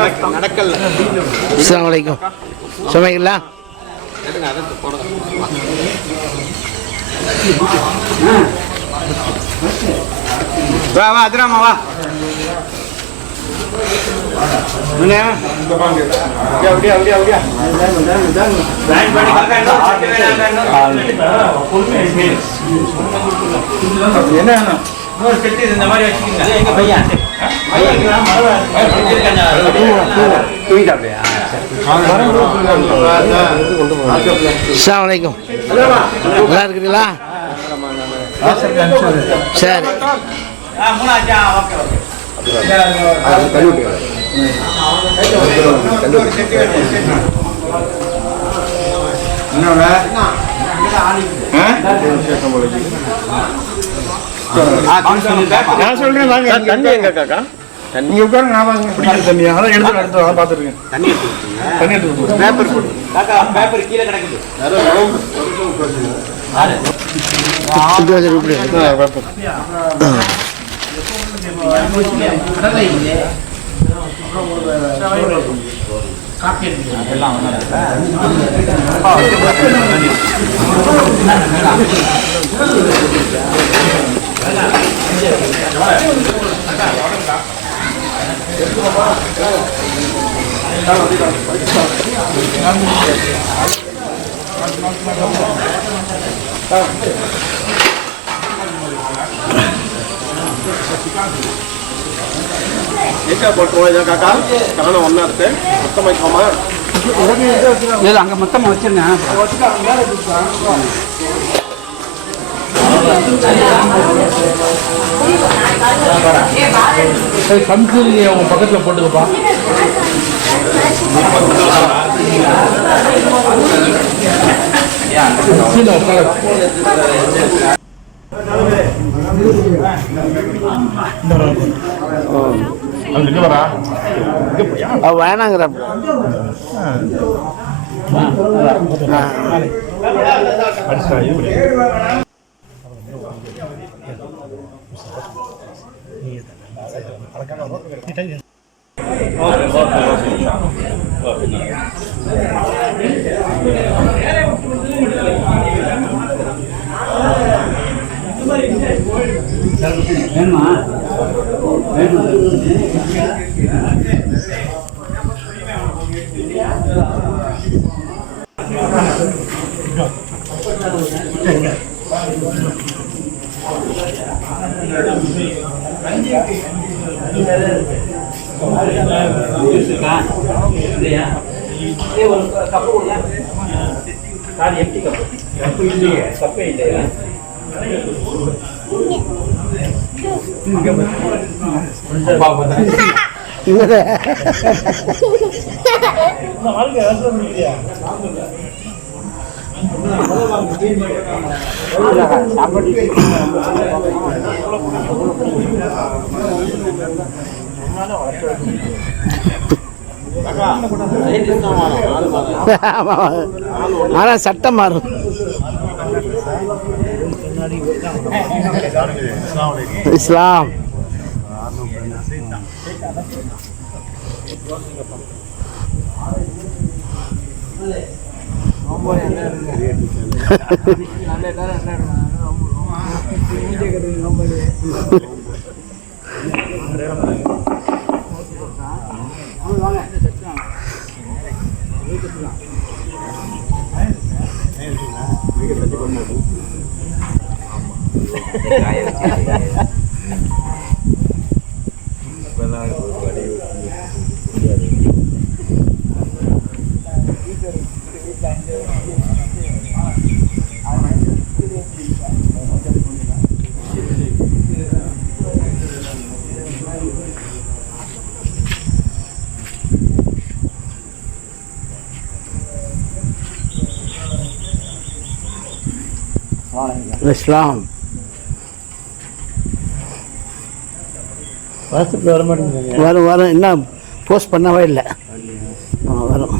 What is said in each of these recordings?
நடக்கல. அஸ்ஸலாமு அலைக்கும். சமைக்கலா வா வா அதிராமா வா. அப்படியா அப்படியா என்ன இந்த மாதிரி வச்சுக்கோங்க. பையன்? நல்லா இருக்கிறீங்களா? சரி. நான் சொல்றேன் வாங்க தண்ணி எங்க காக்கா நீங்க உட்காருங்க நான் வாங்க பிடிக்கிற தண்ணி அதான் எடுத்து எடுத்து அதான் பார்த்துருக்கேன் தண்ணி தண்ணி எடுத்து பேப்பர் போட்டு பேப்பர் கீழே கிடக்குது. இப்படி ఏంటా పట్టుకో కాక కారణం ఉన్నట్టే మొత్తం అయిపోమా లేదు అంగ మొత్తం వచ్చిందా வச்சிருந்தேன் சம்சீலியை உன் பக்கத்தில் போட்டுக்கப்பா. கீழே உட்கார. வேணாங்கிற. Gracias. இல்லையா ஏ ஒரு கப்பு கொடுங்க கார் எம்டி கப்பு கப்பு இல்லையே கப்பே இல்லையா. ஆமா. ஆனா சட்டம் மாறும். இஸ்லாம். ஆமாம் இஸ்லாம் வாட்ஸ்அப்பில் வர மாட்டேங்குது. வரும் வரும் இன்னும் போஸ்ட் பண்ணவே இல்லை ஆ, வரும்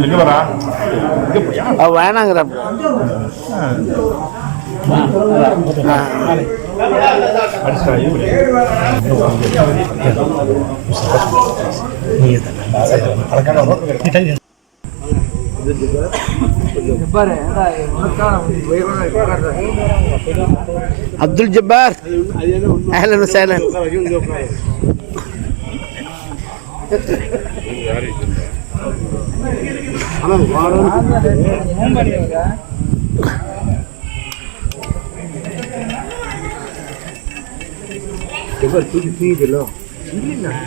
அது எங்க வரா அவ வேணாங்கிற அப்துல் தூக்கி அஹ்லன்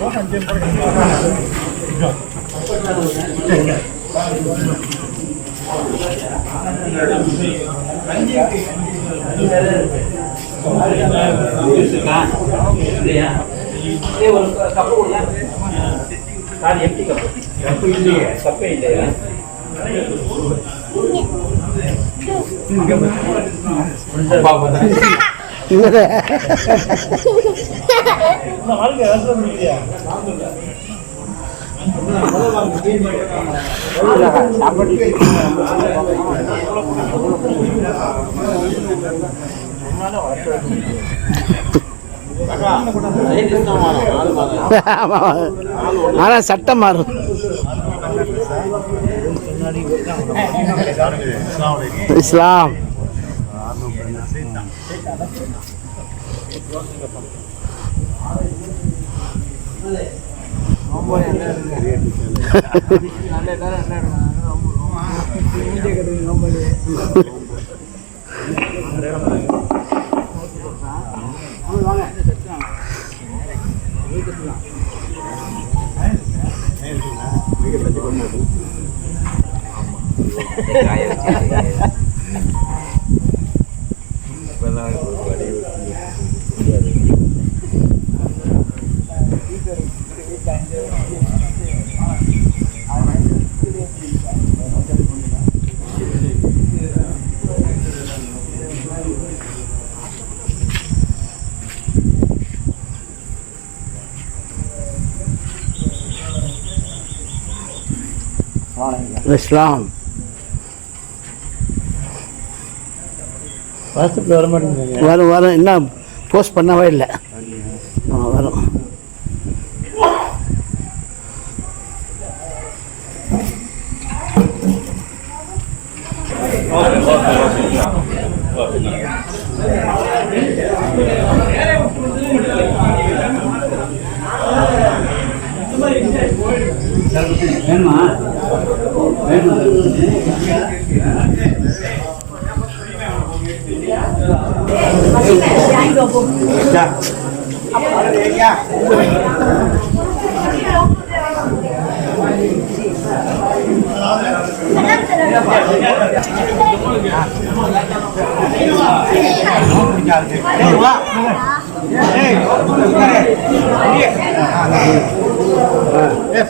வசஹலன் இல்லையா ஒரு கப்பு கொடுங்க காது எம்டி கப்பு கப்பு இல்லையே. கப்பே இல்லையா. ஆமா. ஆனா சட்டம் மாறும். இஸ்லாம். இஸ்லாம். வாட்ஸ்அப்பில் வர மாட்டேங்குது வரும் வரும் இன்னும் போஸ்ட் பண்ணவே இல்லை.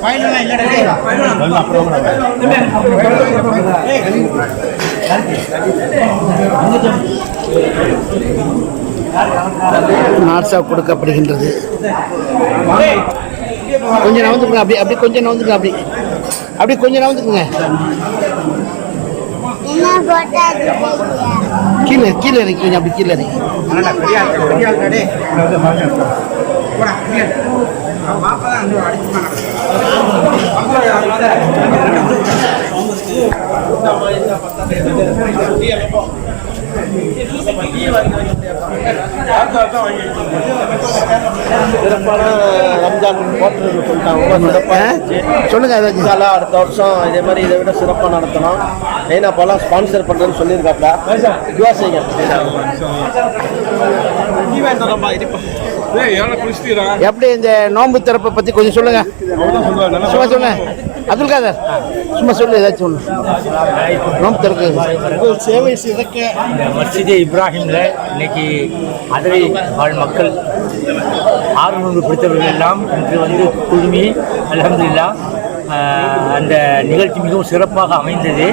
ஃபைனலாக இல்லடா ஃபைனலாக அப்புறம் அப்புறம் நாட்ஸா கொடுக்கப்படுகின்றது. கொஞ்சம் நவந்துக்குங்க அப்படி அப்படி கொஞ்சம் நவந்துக்குங்க அப்படி. அப்படி கொஞ்சம் நவந்துக்குங்க? கீழே கீழே இறக்கி கொஞ்சம் அப்படி கீழே சிறப்பான ரம்ஜான் போட்டு சொல்லிட்டாங்க? சொல்லுங்க அடுத்த வருஷம் இதே மாதிரி இதை விட சிறப்பாக நடத்தணும். மெயினாக அப்போல்லாம் ஸ்பான்சர் பண்ணுறேன்னு சொல்லியிருக்காப்ல. துவா செய்யுங்க எப்படி இந்த நோன்பு திறப்பை பத்தி கொஞ்சம் சொல்லுங்க. சொல்லுங்க. அப்துல் காதர். சும்மா சொல்லு ஏதாச்சும் ஒன்று நோன்பு திறக்கு சேவை சிறக்க இந்த மஸ்ஜிதே இப்ராஹிமில் இன்னைக்கு அதிரை வாழ் மக்கள் ஆறுநூறு பிடித்தவர்கள் எல்லாம் இன்று வந்து குழுமி அலமதுல்லா அந்த நிகழ்ச்சி மிகவும் சிறப்பாக அமைந்தது.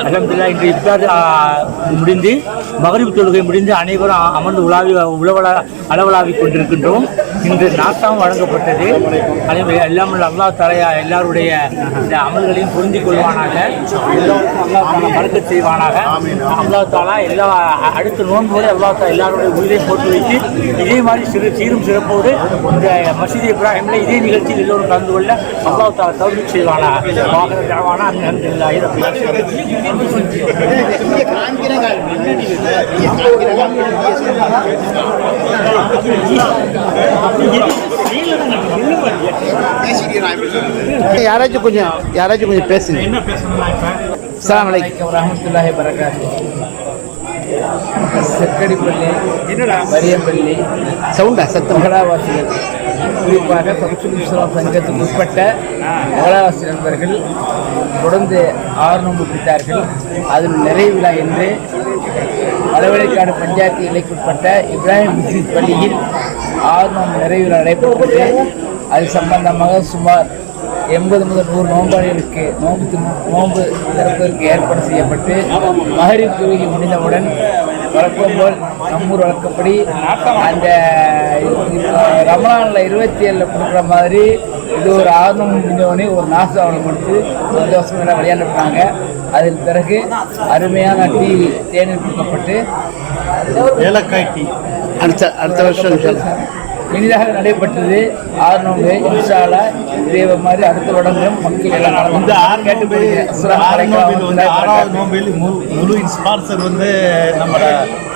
அலமதுல்லா இன்று இஃப்தார் ஆஹ், முடிந்து மகரிப் தொழுகை முடிந்து அனைவரும் அமர்ந்து உலாவி உழவலா அளவலாவிக் கொண்டிருக்கின்றோம். இன்று நாட்டாம் வழங்கப்பட்டது. அதே எல்லாம் அல்லா அல்லாஹ் தலையா எல்லாருடைய இந்த அமல்களையும் புரிந்து கொள்வானாக. எல்லோருக்கும் மறுக்க தாலா செய்வானாக. அல்லா தாலா எல்லா அடுத்த நோன்போடு அல்லாஹ் தாலா எல்லாருடைய உயிரை போட்டு வைத்து இதே மாதிரி சிறு சீரும் சிறப்போடு இந்த மசீதி இப்ராஹிமில் இதே நிகழ்ச்சியில் எல்லோரும் கலந்து கொள்ள அல்லா தாலா தௌபிக் செய்வானாக. வாகன தேவானா யாராச்சும் கொஞ்சம் யாராச்சும் கொஞ்சம் பேசுங்க. என்ன அஸ்ஸலாமு அலைக்கும். வரமத்துல்லாஹி வரகாத்து செக்கடிப்பள்ளி மரியம்பள்ளி சவுண்டா சத்தம்? மகளாவாசிகள். குறிப்பாக பக்சுல் இஸ்லாம் சங்கத்துக்கு உட்பட்ட மகளாவாசி நண்பர்கள் தொடர்ந்து நோன்பு பிடித்தார்கள் அதில் நிறைவு விழா என்று மலவழிக்காடு பஞ்சாயத்து எல்லைக்குட்பட்ட இப்ராஹிம் மஸ்ஜித் பள்ளியில் ஆர்வம் நிறைவில் நடைபெற்றது. அது சம்பந்தமாக சுமார் எண்பது முதல் நூறு நோம்பாளிகளுக்கு நோன்பு நோன்பு திறப்பதற்கு ஏற்பாடு செய்யப்பட்டு மகரிப் தொழுகை முடிந்தவுடன் வழக்கம் போல் நம்மூர் வழக்கப்படி அந்த ரமலானில் இருபத்தி ஏழில் கொடுக்குற மாதிரி இது ஒரு ஆர்வம் முடிஞ்சவொடனே ஒரு நாசாவளம் கொடுத்து சந்தோஷமாக விளையாண்டுட்டாங்க அதன் பிறகு அருமையான டீ தேநீர் கொடுக்கப்பட்டு ஏலக்காய் டீ. அடுத்த அடுத்த வருஷம். இனிதாக நடைபெற்றது ஆறு நோம்பு இன்ஷால இதே மாதிரி அடுத்த வருடங்களும் மக்கள் எல்லாம் நோம்பில் இந்த ஆறு நோம்பில் வந்து ஆறாவது நோம்பில் முழு முழு ஸ்பான்சர் வந்து நம்ம